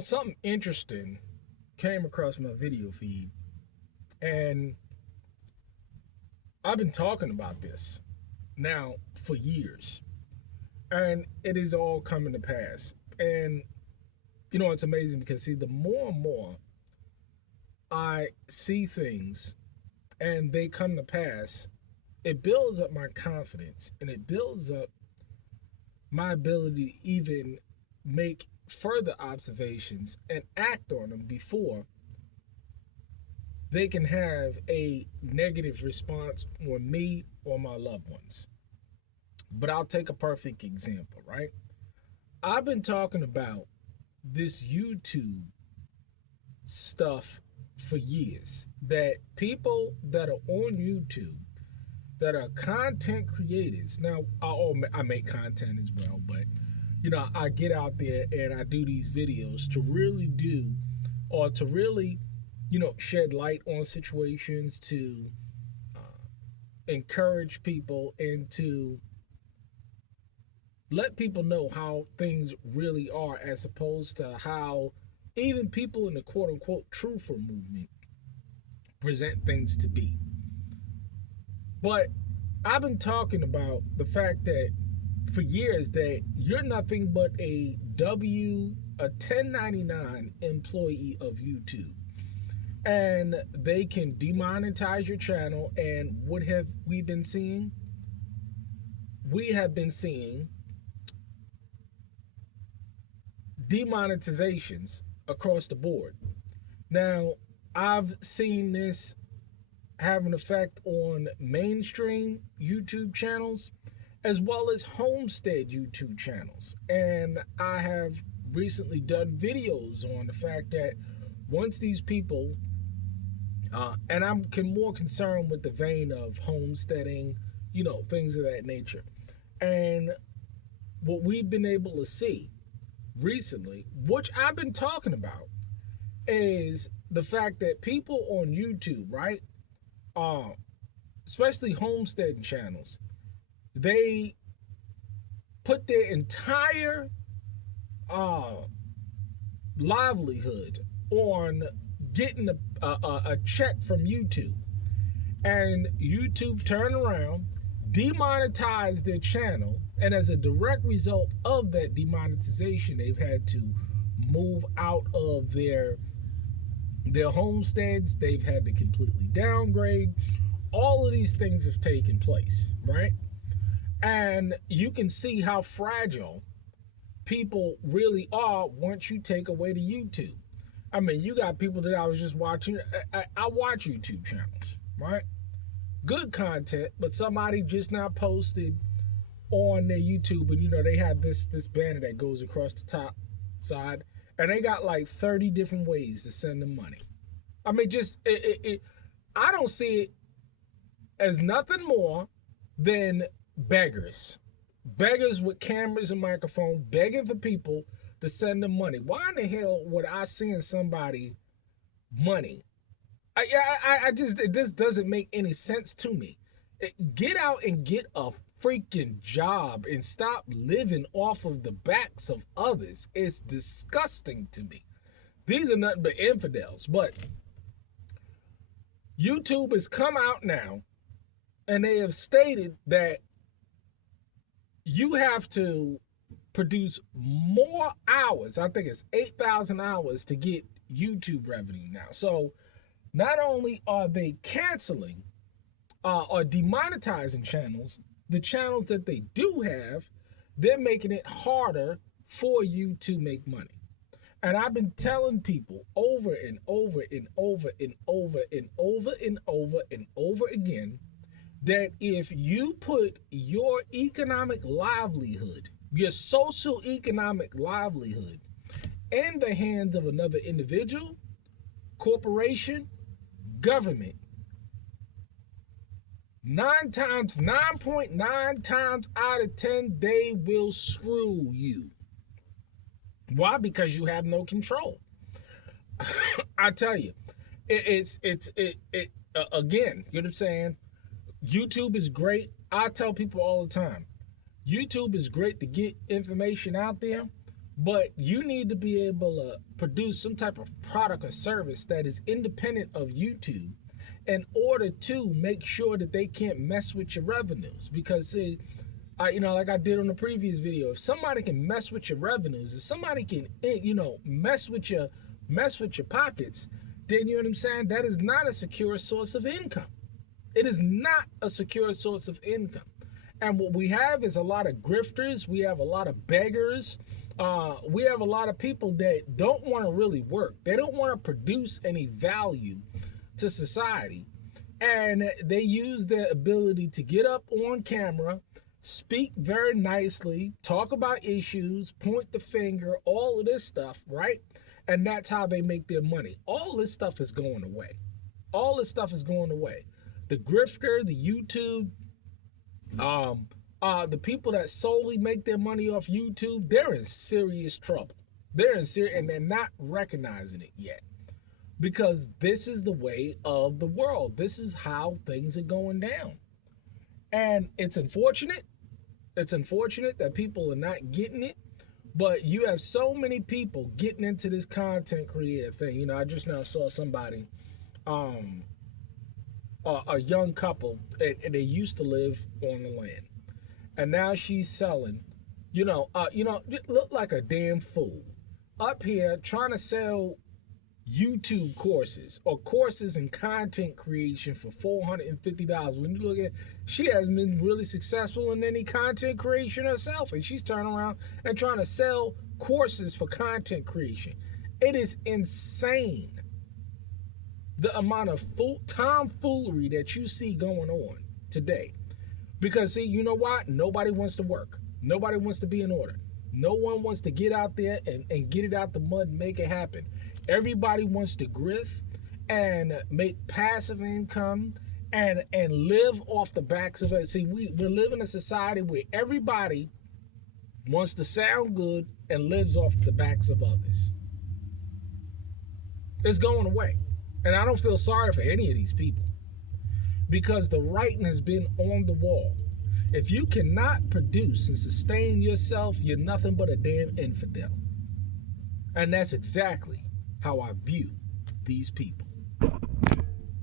Something interesting came across my video feed, and I've been talking about this now for years, and it is all coming to pass. And it's amazing because the more and more I see things and they come to pass, it builds up my confidence and it builds up my ability to even make further observations and act on them before they can have a negative response on me or my loved ones. But I'll take a perfect example, right? I've been talking about this YouTube stuff for years, that people that are on YouTube that are content creators. Now, I make content as well, but I get out there and I do these videos to really do, or to really, shed light on situations, to encourage people and to let people know how things really are, as opposed to how even people in the quote unquote truther movement present things to be. But I've been talking about the fact that for years that you're nothing but a 1099 employee of YouTube. And they can demonetize your channel. And what have we been seeing? We have been seeing demonetizations across the board. Now, I've seen this have an effect on mainstream YouTube channels as well as homestead YouTube channels. And I have recently done videos on the fact that once these people, and I'm more concerned with the vein of homesteading, things of that nature. And what we've been able to see recently, which I've been talking about, is the fact that people on YouTube, right, especially homestead channels, they put their entire livelihood on getting a check from YouTube. And YouTube turn around, demonetize their channel, and as a direct result of that demonetization, they've had to move out of their homesteads. They've had to completely downgrade. All of these things have taken place, right? And you can see how fragile people really are once you take away the YouTube. I mean, you got people that I was just watching. I watch YouTube channels, right? Good content, but somebody just now posted on their YouTube, and they have this banner that goes across the top side, and they got like 30 different ways to send them money. I mean, I don't see it as nothing more than beggars with cameras and microphone begging for people to send them money. Why in the hell would I send somebody money? It just doesn't make any sense to me. Get out and get a freaking job and stop living off of the backs of others. It's disgusting to me. These are nothing but infidels. But YouTube has come out now and they have stated that you have to produce more hours. I think it's 8,000 hours to get YouTube revenue now. So not only are they canceling or demonetizing channels, the channels that they do have, they're making it harder for you to make money. And I've been telling people over and over and over and over and over and over and over again that if you put your economic livelihood, your social economic livelihood, in the hands of another individual, corporation, government, 9.9 times out of 10, they will screw you. Why? Because you have no control. I tell you, again, you know what I'm saying? YouTube is great. I tell people all the time, YouTube is great to get information out there, But you need to be able to produce some type of product or service that is independent of YouTube in order to make sure that they can't mess with your revenues. Because see, like I did on the previous video, if somebody can mess with your revenues, if somebody can, mess with your pockets, then you know what I'm saying? That is not a secure source of income. It is not a secure source of income. And what we have is a lot of grifters. We have a lot of beggars. We have a lot of people that don't want to really work. They don't want to produce any value to society. And they use their ability to get up on camera, speak very nicely, talk about issues, point the finger, all of this stuff, right? And that's how they make their money. All this stuff is going away. All this stuff is going away. The grifter, the YouTube, the people that solely make their money off YouTube, they're in serious trouble. They're in serious, and they're not recognizing it yet. Because this is the way of the world. This is how things are going down. And it's unfortunate. It's unfortunate that people are not getting it. But you have so many people getting into this content creator thing. I just now saw somebody, a young couple, and they used to live on the land. And now she's selling, look like a damn fool up here trying to sell YouTube courses or courses in content creation for $450. When you look at, she hasn't been really successful in any content creation herself, and she's turning around and trying to sell courses for content creation. It is insane the amount of tomfoolery that you see going on today. Because see, you know what? Nobody wants to work. Nobody wants to be in order. No one wants to get out there and get it out the mud and make it happen. Everybody wants to grift and make passive income and live off the backs of it. See, we live in a society where everybody wants to sound good and lives off the backs of others. It's going away. And I don't feel sorry for any of these people, because the writing has been on the wall. If you cannot produce and sustain yourself, you're nothing but a damn infidel. And that's exactly how I view these people.